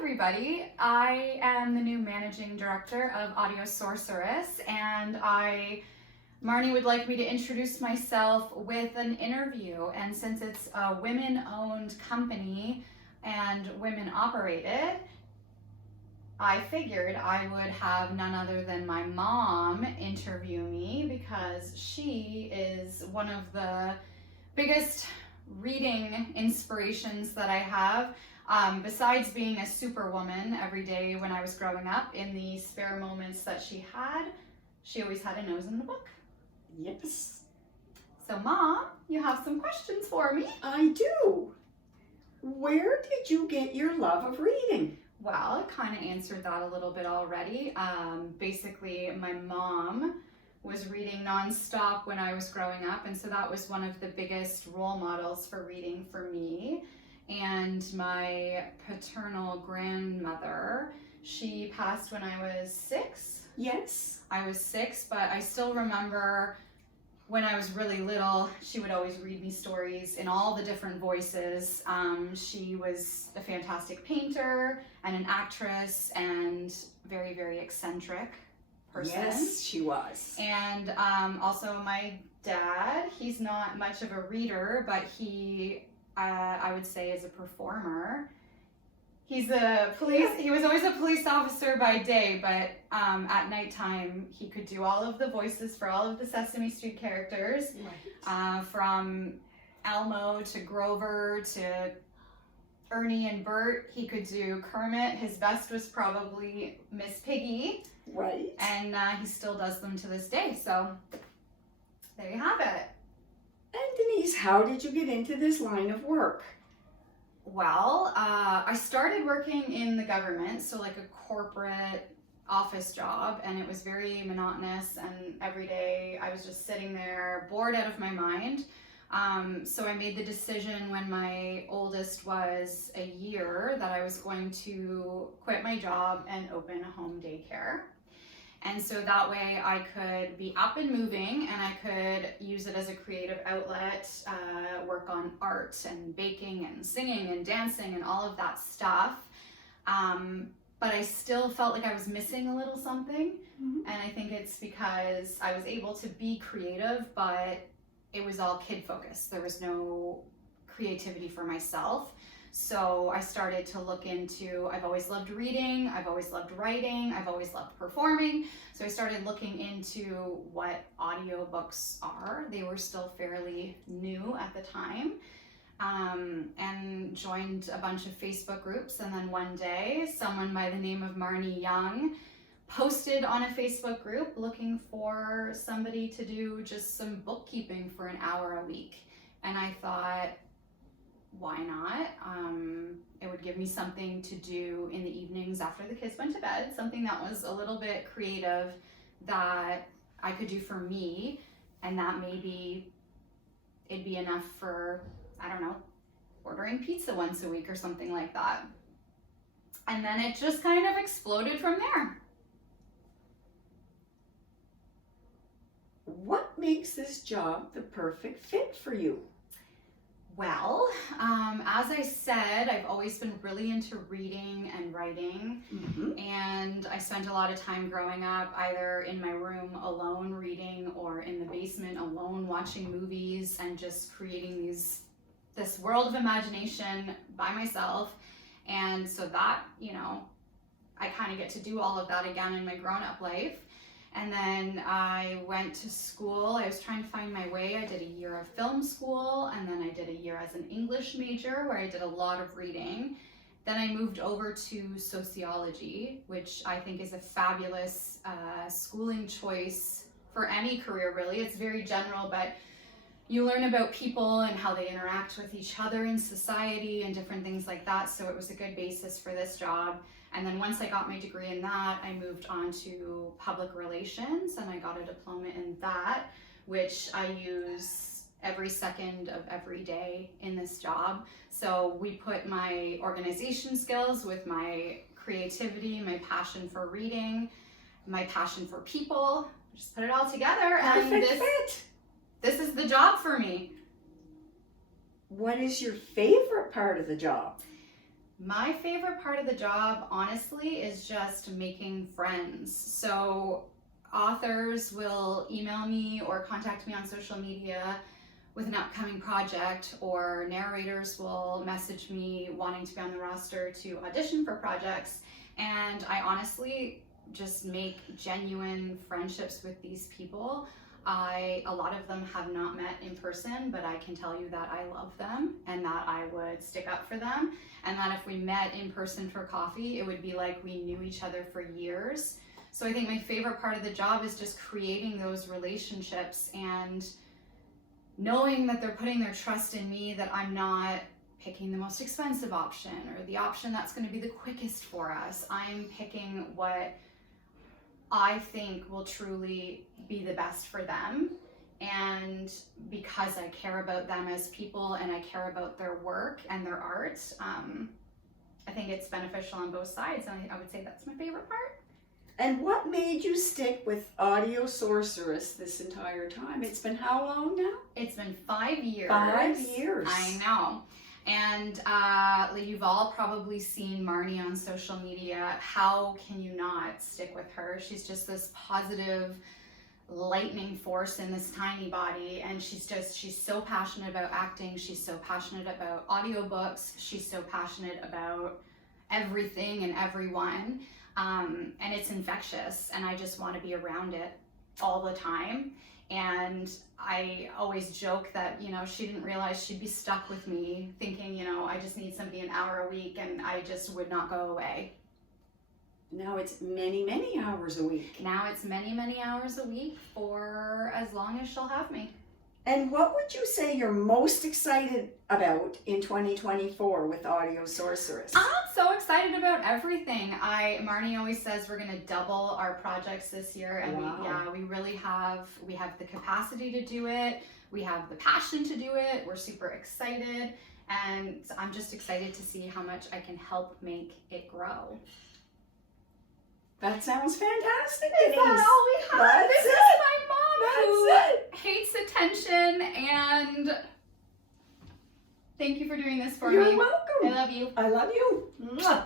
everybody. I am the new managing director of Audio Sorceress, and Marnie would like me to introduce myself with an interview. And since it's a women-owned company and women-operated, I figured I would have none other than my mom interview me because she is one of the biggest reading inspirations that I have. Besides being a superwoman every day when I was growing up, in the spare moments that she always had a nose in the book. Yes. So Mom, you have some questions for me? I do. Where did you get your love of reading? Well, I kind of answered that a little bit already. Basically, my mom was reading nonstop when I was growing up, and so that was one of the biggest role models for reading for me. And my paternal grandmother, she passed when I was 6. Yes. I was 6, but I still remember when I was really little, she would always read me stories in all the different voices. She was a fantastic painter and an actress and very, very eccentric person. Yes, she was. And also my dad, he's not much of a reader, but he, I would say, is a performer. He was always a police officer by day, but at nighttime he could do all of the voices for all of the Sesame Street characters, Right. from Elmo to Grover to Ernie and Bert. He could do Kermit. His best was probably Miss Piggy. Right. And he still does them to this day. So there you have it. And Denise, how did you get into this line of work? Well, I started working in the government, so like a corporate office job, and it was very monotonous, and every day I was just sitting there bored out of my mind. So I made the decision when my oldest was a year that I was going to quit my job and open a home daycare. And so that way I could be up and moving, and I could use it as a creative outlet, work on art and baking and singing and dancing and all of that stuff. But I still felt like I was missing a little something. Mm-hmm. And I think it's because I was able to be creative, but it was all kid focused. There was no creativity for myself. So I started to look into, I've always loved reading, I've always loved writing, I've always loved performing. So I started looking into what audiobooks are. They were still fairly new at the time, and joined a bunch of Facebook groups. And then one day, someone by the name of Marnie Young posted on a Facebook group looking for somebody to do just some bookkeeping for an hour a week. And I thought, why not? It would give me something to do in the evenings after the kids went to bed, something that was a little bit creative that I could do for me, and that maybe it'd be enough for, I don't know, ordering pizza once a week or something like that. And then it just kind of exploded from there. What makes this job the perfect fit for you? Well, as I said, I've always been really into reading and writing, Mm-hmm. and I spent a lot of time growing up either in my room alone reading or in the basement alone watching movies and just creating this world of imagination by myself. And so that, I kind of get to do all of that again in my grown-up life. And then I went to school. I was trying to find my way. I did a year of film school, and then I did a year as an English major where I did a lot of reading. Then I moved over to sociology, which I think is a fabulous schooling choice for any career, really. It's very general, but you learn about people and how they interact with each other in society and different things like that. So it was a good basis for this job. And then once I got my degree in that, I moved on to public relations, and I got a diploma in that, which I use every second of every day in this job. So we put my organization skills with my creativity, my passion for reading, my passion for people, just put it all together. Perfect fit. This is the job for me. What is your favorite part of the job? My favorite part of the job, honestly, is just making friends. So authors will email me or contact me on social media with an upcoming project, or narrators will message me wanting to be on the roster to audition for projects. And I honestly just make genuine friendships with these people. A lot of them have not met in person, but I can tell you that I love them and that I would stick up for them, and that if we met in person for coffee, it would be like we knew each other for years. So I think my favorite part of the job is just creating those relationships and knowing that they're putting their trust in me, that I'm not picking the most expensive option or the option that's going to be the quickest for us. I'm picking what I think will truly be the best for them. And because I care about them as people and I care about their work and their art, I think it's beneficial on both sides. And I would say that's my favorite part. And what made you stick with Audio Sorceress this entire time? It's been how long now? It's been 5 years. 5 years. I know. And you've all probably seen Marnie on social media. How can you not stick with her? She's just this positive lightning force in this tiny body, and she's so passionate about acting. She's so passionate about audiobooks. She's so passionate about everything and everyone. And it's infectious, and I just want to be around it all the time. And I always joke that, she didn't realize she'd be stuck with me thinking, I just need somebody an hour a week, and I just would not go away. Now it's many, many hours a week. Now it's many, many hours a week for as long as she'll have me. And what would you say you're most excited about in 2024 with Audio Sorceress? I'm so excited about everything. Marnie always says we're going to double our projects this year, and wow. we really have the capacity to do it. We have the passion to do it. We're super excited, and I'm just excited to see how much I can help make it grow. That sounds fantastic, Is Denise. that all we have? That's This it. is my mom That's who hates attention, and thank you for doing this for You're me. welcome. I love you. I love you. Mwah.